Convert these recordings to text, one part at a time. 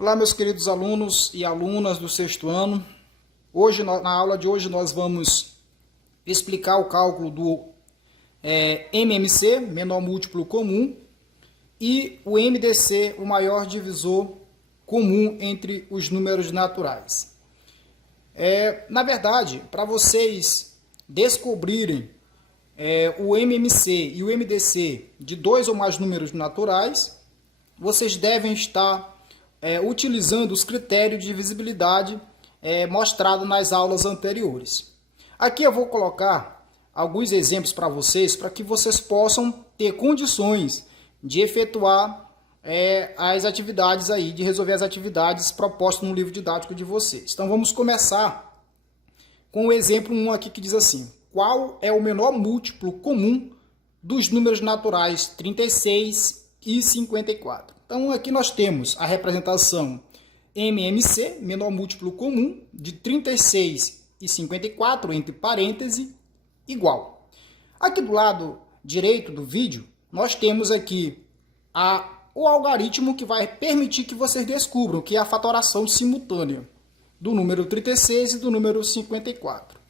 Olá, meus queridos alunos e alunas do sexto ano. Hoje, na aula de hoje, nós vamos explicar o cálculo do MMC, menor múltiplo comum, e o MDC, o maior divisor comum entre os números naturais. Na verdade, para vocês descobrirem o MMC e o MDC de dois ou mais números naturais, vocês devem estar utilizando os critérios de divisibilidade mostrados nas aulas anteriores. Aqui eu vou colocar alguns exemplos para vocês, para que vocês possam ter condições de efetuar as atividades aí, de resolver as atividades propostas no livro didático de vocês. Então vamos começar com o exemplo 1 aqui que diz assim: qual é o menor múltiplo comum dos números naturais 36 e 54? Então aqui nós temos a representação MMC, menor múltiplo comum, de 36 e 54, entre parênteses, igual. Aqui do lado direito do vídeo, nós temos aqui o algoritmo que vai permitir que vocês descubram, que é a fatoração simultânea do número 36 e do número 54.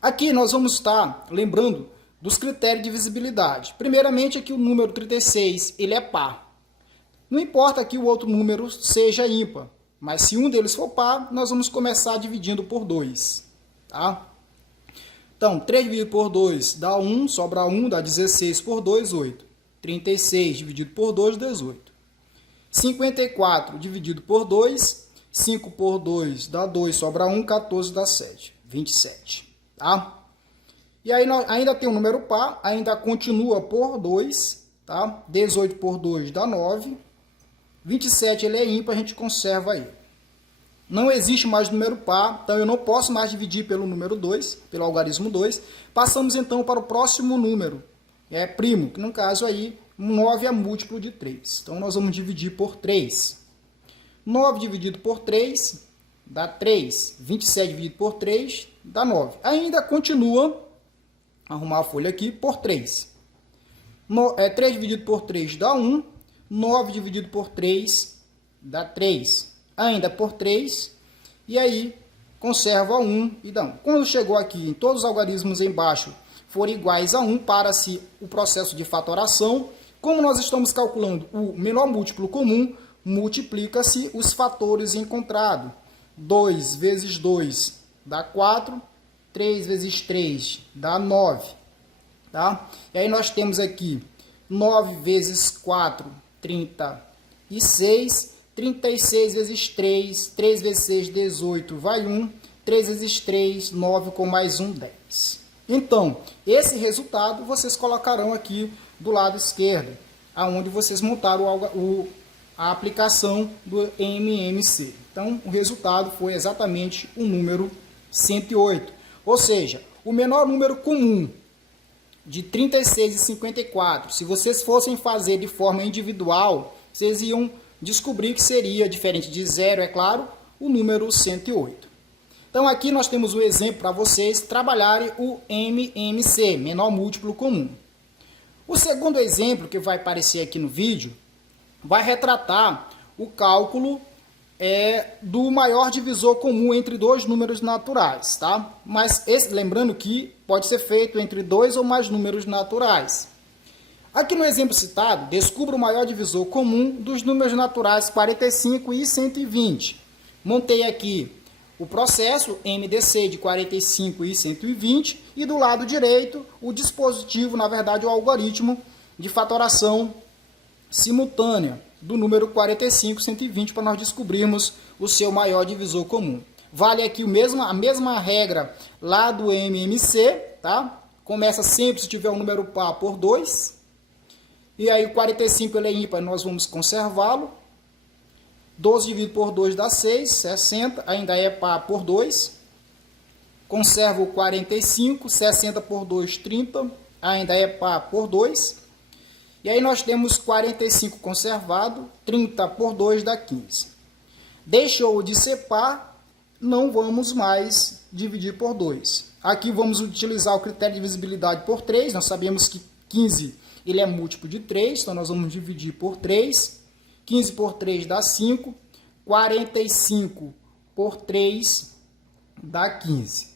Aqui nós vamos estar lembrando dos critérios de divisibilidade. Primeiramente, aqui o número 36 ele é par. Não importa que o outro número seja ímpar, mas se um deles for par, nós vamos começar dividindo por 2. Tá? Então, 3 dividido por 2 dá 1, sobra 1, dá 16 por 2, 8. 36 dividido por 2, 18. 54 dividido por 2, 5 por 2 dá 2, sobra 1, 14 dá 7. 27. Tá? E aí nós ainda tem um número par, ainda continua por 2. Tá? 18 por 2 dá 9. 27 ele é ímpar, a gente conserva aí. Não existe mais número par, então eu não posso mais dividir pelo número 2, pelo algarismo 2. Passamos então para o próximo número, primo, que no caso aí 9 é múltiplo de 3. Então nós vamos dividir por 3. 9 dividido por 3 dá 3. 27 dividido por 3 dá 9. Ainda continua, arrumar a folha aqui, por 3. 3 dividido por 3 dá 1. 9 dividido por 3 dá 3. Ainda por 3. E aí conserva 1 e dá 1. Quando chegou aqui, em todos os algarismos embaixo forem iguais a 1, para-se o processo de fatoração. Como nós estamos calculando o menor múltiplo comum, multiplica-se os fatores encontrados. 2 vezes 2 dá 4. 3 vezes 3 dá 9. Tá? E aí nós temos aqui 9 vezes 4, 36. 36 vezes 3, 3 vezes 6, 18, vai 1. 3 vezes 3, 9, com mais 1, 10. Então, esse resultado vocês colocarão aqui do lado esquerdo, aonde vocês montaram a aplicação do MMC. Então, o resultado foi exatamente o número 108. Ou seja, o menor número comum de 36 e 54, se vocês fossem fazer de forma individual, vocês iam descobrir que seria, diferente de 0, é claro, o número 108. Então, aqui nós temos o exemplo para vocês trabalharem o MMC, menor múltiplo comum. O segundo exemplo, que vai aparecer aqui no vídeo, vai retratar o cálculo do maior divisor comum entre dois números naturais, tá? Mas lembrando que pode ser feito entre dois ou mais números naturais. Aqui no exemplo citado, descubra o maior divisor comum dos números naturais 45 e 120. Montei aqui o processo MDC de 45 e 120 e do lado direito o dispositivo, na verdade o algoritmo de fatoração simultânea do número 45 e 120 para nós descobrirmos o seu maior divisor comum. Vale aqui a mesma regra lá do MMC, tá? Começa sempre, se tiver um número par, por 2. E aí o 45 ele é ímpar, nós vamos conservá-lo. 12 dividido por 2 dá 6, 60, ainda é par por 2. Conservo o 45, 60 por 2, 30, ainda é par por 2. E aí nós temos 45 conservado, 30 por 2 dá 15. Deixou de ser par, não vamos mais dividir por 2. Aqui vamos utilizar o critério de divisibilidade por 3, nós sabemos que 15 ele é múltiplo de 3, então nós vamos dividir por 3. 15 por 3 dá 5. 45 por 3 dá 15.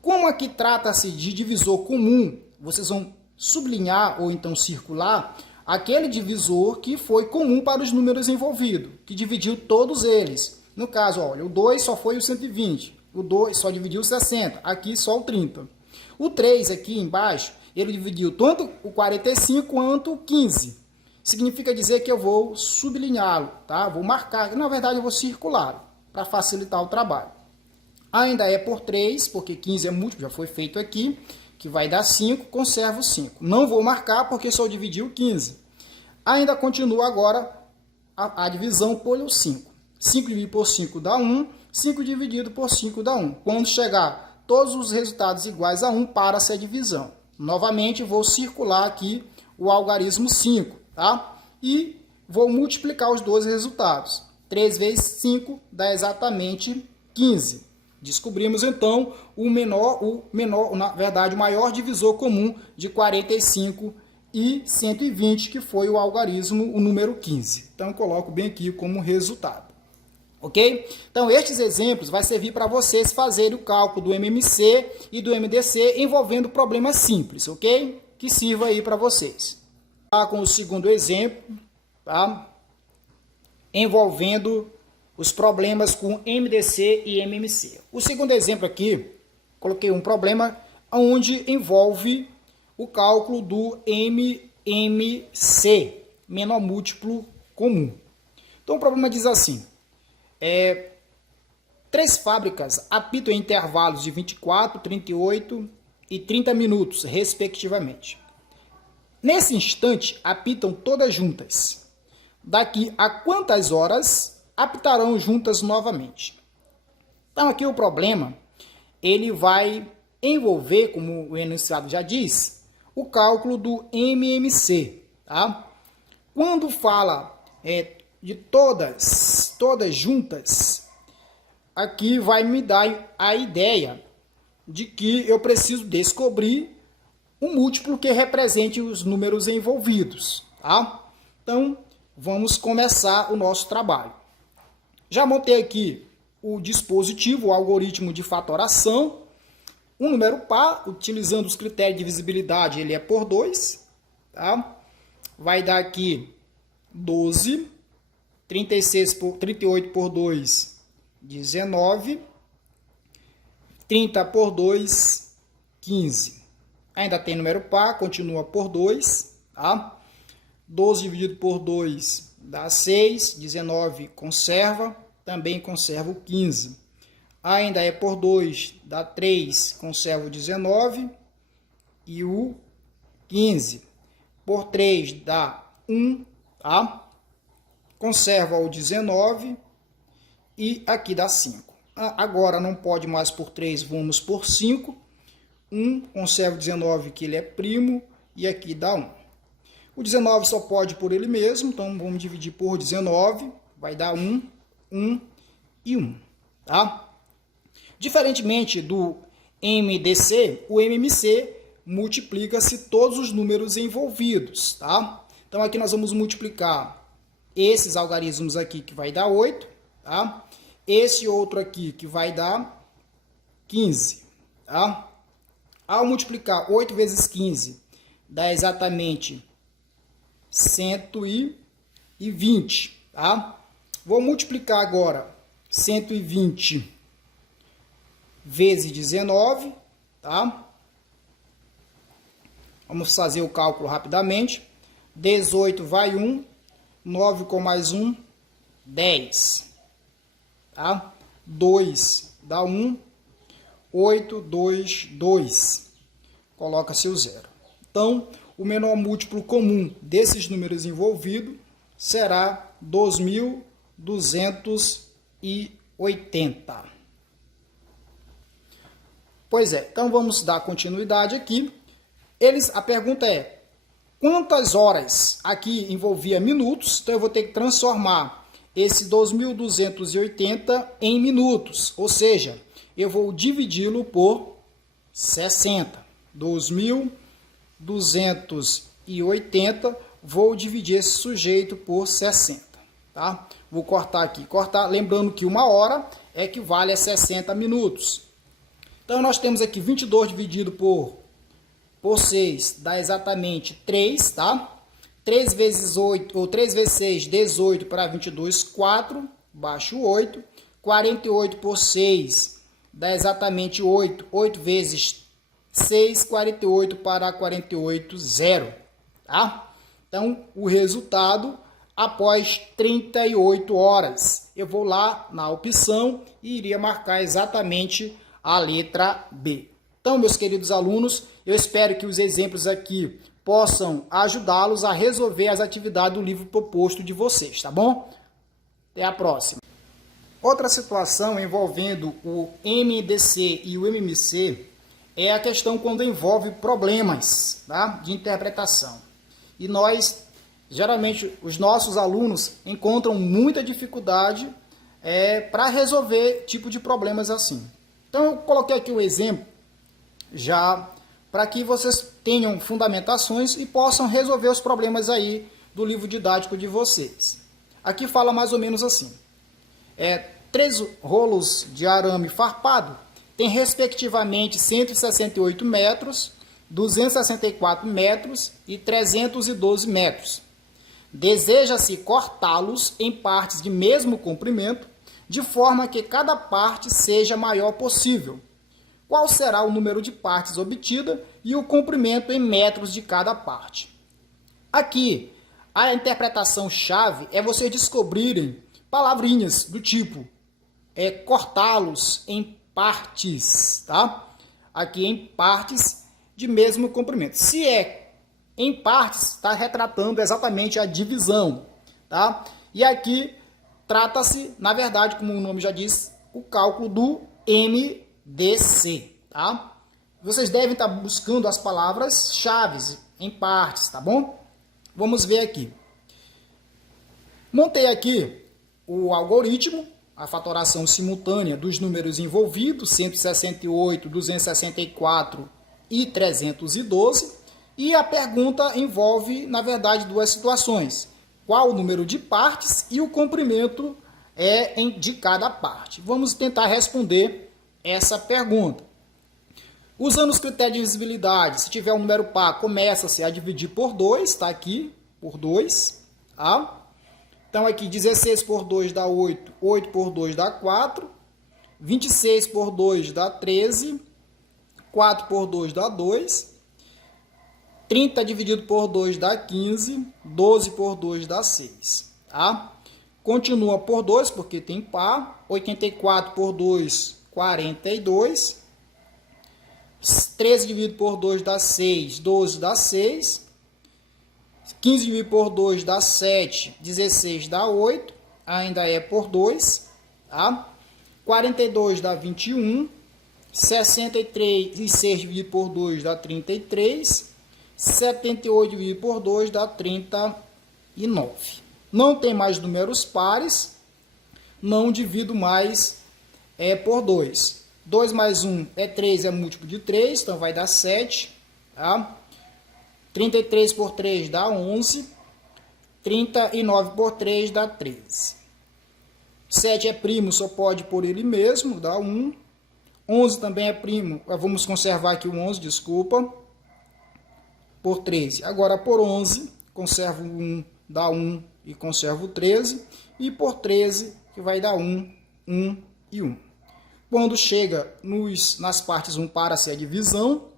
Como aqui trata-se de divisor comum, vocês vão sublinhar ou então circular aquele divisor que foi comum para os números envolvidos, que dividiu todos eles. No caso, olha, o 2 só foi o 120, o 2 só dividiu o 60, aqui só o 30. O 3 aqui embaixo, ele dividiu tanto o 45 quanto o 15. Significa dizer que eu vou sublinhá-lo, tá? Vou marcar, na verdade eu vou circular para facilitar o trabalho. Ainda é por 3, porque 15 é múltiplo, já foi feito aqui, que vai dar 5, conservo 5. Não vou marcar porque só dividi o 15. Ainda continua agora a divisão por 5. 5 dividido por 5 dá 1, 5 dividido por 5 dá 1. Quando chegar todos os resultados iguais a 1, para-se a divisão. Novamente, vou circular aqui o algarismo 5, tá? E vou multiplicar os dois resultados. 3 vezes 5 dá exatamente 15. Descobrimos, então, na verdade, o maior divisor comum de 45 e 120, que foi o algarismo, o número 15. Então, eu coloco bem aqui como resultado. Ok? Então, estes exemplos vai servir para vocês fazerem o cálculo do MMC e do MDC envolvendo problemas simples, ok? Que sirva aí para vocês. Com o segundo exemplo, tá? Envolvendo os problemas com MDC e MMC. O segundo exemplo aqui, coloquei um problema onde envolve o cálculo do MMC, menor múltiplo comum. Então o problema diz assim, 3 fábricas apitam em intervalos de 24, 38 e 30 minutos, respectivamente. Nesse instante, apitam todas juntas. Daqui a quantas horas apitarão juntas novamente? Então aqui o problema, ele vai envolver, como o enunciado já diz, o cálculo do MMC, tá? Quando fala de todas juntas, aqui vai me dar a ideia de que eu preciso descobrir um múltiplo que represente os números envolvidos, tá? Então, vamos começar o nosso trabalho. Já montei aqui o dispositivo, o algoritmo de fatoração. Um número par, utilizando os critérios de divisibilidade, ele é por 2, tá? Vai dar aqui 12, 38 por 2, 19, 30 por 2, 15. Ainda tem número par, continua por 2, tá? 12 dividido por 2 dá 6, 19 conserva, também conserva o 15. Ainda é por 2, dá 3, conserva o 19 e o 15. Por 3 dá 1, tá? Conserva o 19 e aqui dá 5. Agora não pode mais por 3, vamos por 5. 1, conserva o 19 que ele é primo e aqui dá 1. O 19 só pode por ele mesmo, então vamos dividir por 19, vai dar 1, 1 e 1, tá? Diferentemente do MDC, o MMC multiplica-se todos os números envolvidos, tá? Então aqui nós vamos multiplicar esses algarismos aqui que vai dar 8, tá? Esse outro aqui que vai dar 15, tá? Ao multiplicar 8 vezes 15, dá exatamente 120, tá? Vou multiplicar agora 120 vezes 19, tá? Vamos fazer o cálculo rapidamente. 18 vai 1, 9 com mais 1, 10, tá? 2 dá 1, 8, 2, 2. Coloca-se o 0. Então, o menor múltiplo comum desses números envolvidos será 2.280. Pois é, então vamos dar continuidade aqui. A pergunta é, quantas horas aqui envolvia minutos? Então eu vou ter que transformar esse 2.280 em minutos, ou seja, eu vou dividi-lo por 60. 2.280, vou dividir esse sujeito por 60, tá? Vou cortar aqui. Lembrando que 1 hora equivale a 60 minutos. Então, nós temos aqui 22 dividido por 6, dá exatamente 3, tá? 3 vezes 8, ou 3 vezes 6, 18 para 22, 4, baixo 8. 48 por 6, dá exatamente 8. 8 vezes 6, 48 para 48, 0. Tá? Então, o resultado após 38 horas. Eu vou lá na opção e iria marcar exatamente a letra B. Então, meus queridos alunos, eu espero que os exemplos aqui possam ajudá-los a resolver as atividades do livro proposto de vocês, tá bom? Até a próxima. Outra situação envolvendo o MDC e o MMC é a questão quando envolve problemas, tá, de interpretação. E nós, geralmente, os nossos alunos encontram muita dificuldade para resolver tipo de problemas assim. Então, eu coloquei aqui um exemplo já para que vocês tenham fundamentações e possam resolver os problemas aí do livro didático de vocês. Aqui fala mais ou menos assim. 3 rolos de arame farpado têm respectivamente 168 metros, 264 metros e 312 metros. Deseja-se cortá-los em partes de mesmo comprimento, de forma que cada parte seja a maior possível. Qual será o número de partes obtida e o comprimento em metros de cada parte? Aqui, a interpretação-chave é vocês descobrirem palavrinhas do tipo cortá-los em partes, tá? Aqui em partes de mesmo comprimento. Se é em partes, está retratando exatamente a divisão, tá? E aqui trata-se, na verdade, como o nome já diz, o cálculo do MDC, tá? Vocês devem estar buscando as palavras-chave em partes, tá bom? Vamos ver aqui. Montei aqui o algoritmo, a fatoração simultânea dos números envolvidos, 168, 264 e 312. E a pergunta envolve, na verdade, 2 situações. Qual o número de partes e o comprimento de cada parte? Vamos tentar responder essa pergunta. Usando os critérios de divisibilidade, se tiver um número par, começa-se a dividir por 2, está aqui, por 2, tá? Então, aqui, 16 por 2 dá 8, 8 por 2 dá 4, 26 por 2 dá 13, 4 por 2 dá 2, 30 dividido por 2 dá 15, 12 por 2 dá 6, tá? Continua por 2, porque tem par, 84 por 2, 42, 13 dividido por 2 dá 6, 12 dá 6, 15 dividido por 2 dá 7, 16 dá 8, ainda é por 2, tá? 42 dá 21, 63 e 6 dividido por 2 dá 33, 78 dividido por 2 dá 39. Não tem mais números pares, não divido mais por 2. 2 mais 1 é 3, é múltiplo de 3, então vai dar 7, tá? 33 por 3 dá 11, 39 por 3 dá 13. 7 é primo, só pode por ele mesmo, dá 1. 11 também é primo, vamos conservar aqui o 11, desculpa, por 13. Agora por 11, conservo 1, dá 1 e conservo 13. E por 13, que vai dar 1, 1 e 1. Quando chega nas partes 1 para-se a divisão.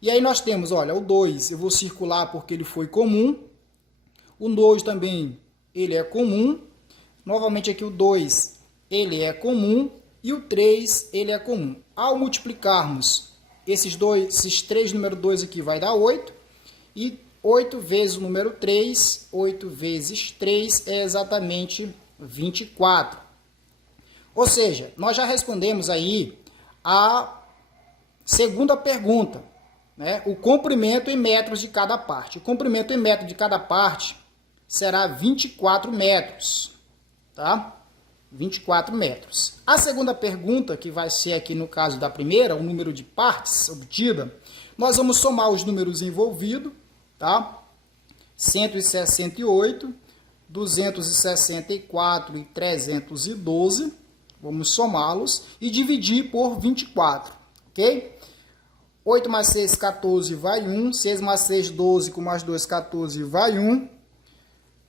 E aí nós temos, olha, o 2 eu vou circular porque ele foi comum. O 2 também, ele é comum. Novamente aqui o 2, ele é comum. E o 3, ele é comum. Ao multiplicarmos esses 3 número 2 aqui, vai dar 8. E 8 vezes o número 3, 8 vezes 3 é exatamente 24. Ou seja, nós já respondemos aí a segunda pergunta, né? O comprimento em metros de cada parte. O comprimento em metros de cada parte será 24 metros, tá? 24 metros. A segunda pergunta, que vai ser aqui no caso da primeira, o número de partes obtida, nós vamos somar os números envolvidos, tá? 168 264 e 312. Vamos somá-los e dividir por 24, ok? 8 mais 6, 14, vai 1. 6 mais 6, 12, com mais 2, 14, vai 1.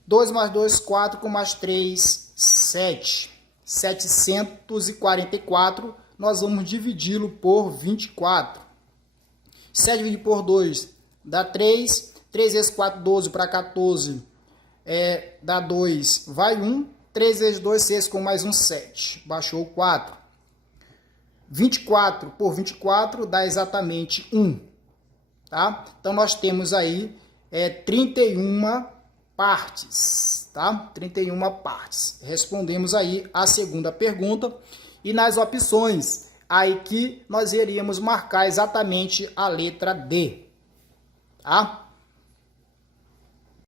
2 mais 2, 4, com mais 3, 7. 744, nós vamos dividi-lo por 24. 7 dividido por 2 dá 3. 3 vezes 4, 12 para 14, dá 2, vai 1. 3 vezes 2, 6, com mais um 7. Baixou 4. 24 por 24 dá exatamente 1. Tá? Então, nós temos aí 31 partes. Tá? 31 partes. Respondemos aí a segunda pergunta. E nas opções, aí que nós iríamos marcar exatamente a letra D. Tá?